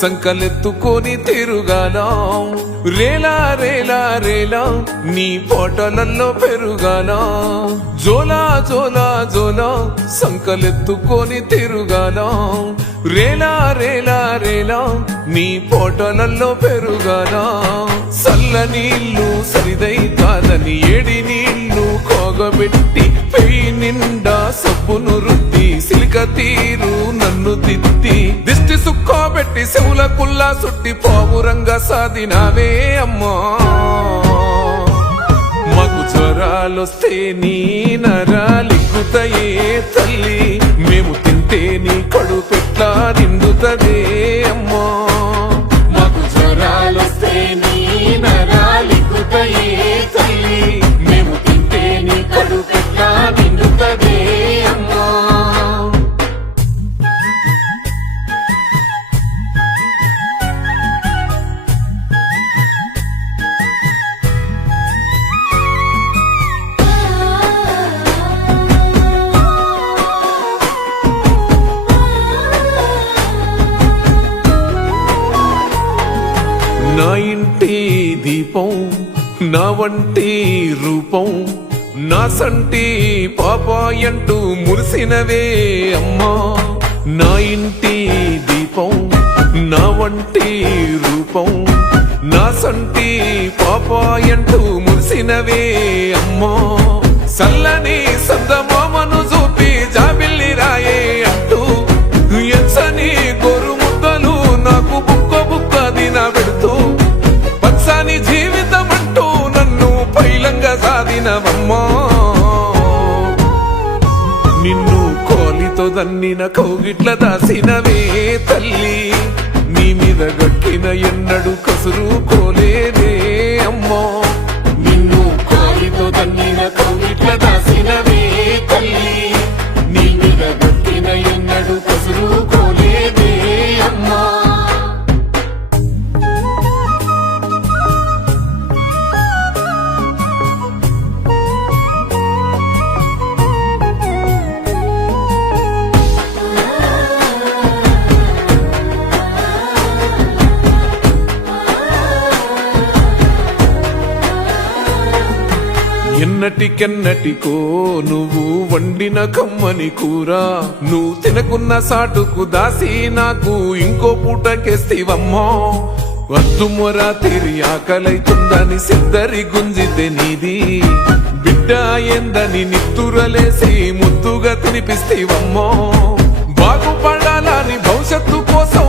సంకలెత్తుకొని తిరుగాల రేలా రేలా రేలా నీ పోటలల్లో పెరుగాల జోలా జోలా జోలా సంకలెత్తుకొని తిరుగాల రేలా రేలా రేలా నీ పోటలల్లో పెరుగాల సల్ల నీళ్లు సరిదై కాదని ఏడి నీళ్లు కోగబెట్టి పెయి నిండా సబ్బును రుద్ది సిలిక తీరు నన్ను దిద్ది దిష్టి సుక్కోబెట్టి శవుల కుల్లా సుట్టి పావురంగా సాధినావే అమ్మా మాకు జ్వరాలొస్తే నీ నరాలిక్కుతాయే తల్లి మేము తింటే నీ కడుపెట్లా నిండుతదే అమ్మా మాకు జ్వరాలొస్తే నీ నరాలిక్కుతాయే తల్లి మేము తింటే నీ కడుపెట్లా నిండుతదే అమ్మా నా ఇంటి దీపం నా వంటి రూపం నా సంటి పాపాయంటూ మురిసినవే అమ్మా నా ఇంటి దీపం నా వంటి రూపం నా సంటి పాపాయంటూ మురిసినవే అమ్మా సల్లని సందమామను చూపి జాబిల్లి రాయే అంటూ ఎంచని గోరు ముద్దలు నాకు బుక్క బుక్క దిన పెడుతూ పచ్చని జీవితం అంటూ నన్ను పైలంగా సాధినవమ్మా నిన్ను కోలితో దన్నిన కౌగిట్ల దాసినవే తల్లి నీ మీద గట్టిన ఎన్నడు కసురు కోలేదే అమ్మా నిన్ను కోలితో దన్నిన కౌగిట్ల దాసినవే తల్లి నీ మీద గట్టిన ఎన్నడు కసురు కోలేదే అమ్మా ఎన్నటికెన్నటికో నువ్వు వండిన కమ్మని కూర నువ్వు తినకున్న సాటుకు దాసి నాకు ఇంకో పూటకేస్తివమ్మో వద్దు మొరా తిరి ఆకలైతుందని సిద్ధరి గుంజితే నీది బిడ్డ ఏందని నిత్తురలేసి ముద్దుగా తినిపిస్తేవమ్మో బాగుపడాలని భవిష్యత్తు కోసం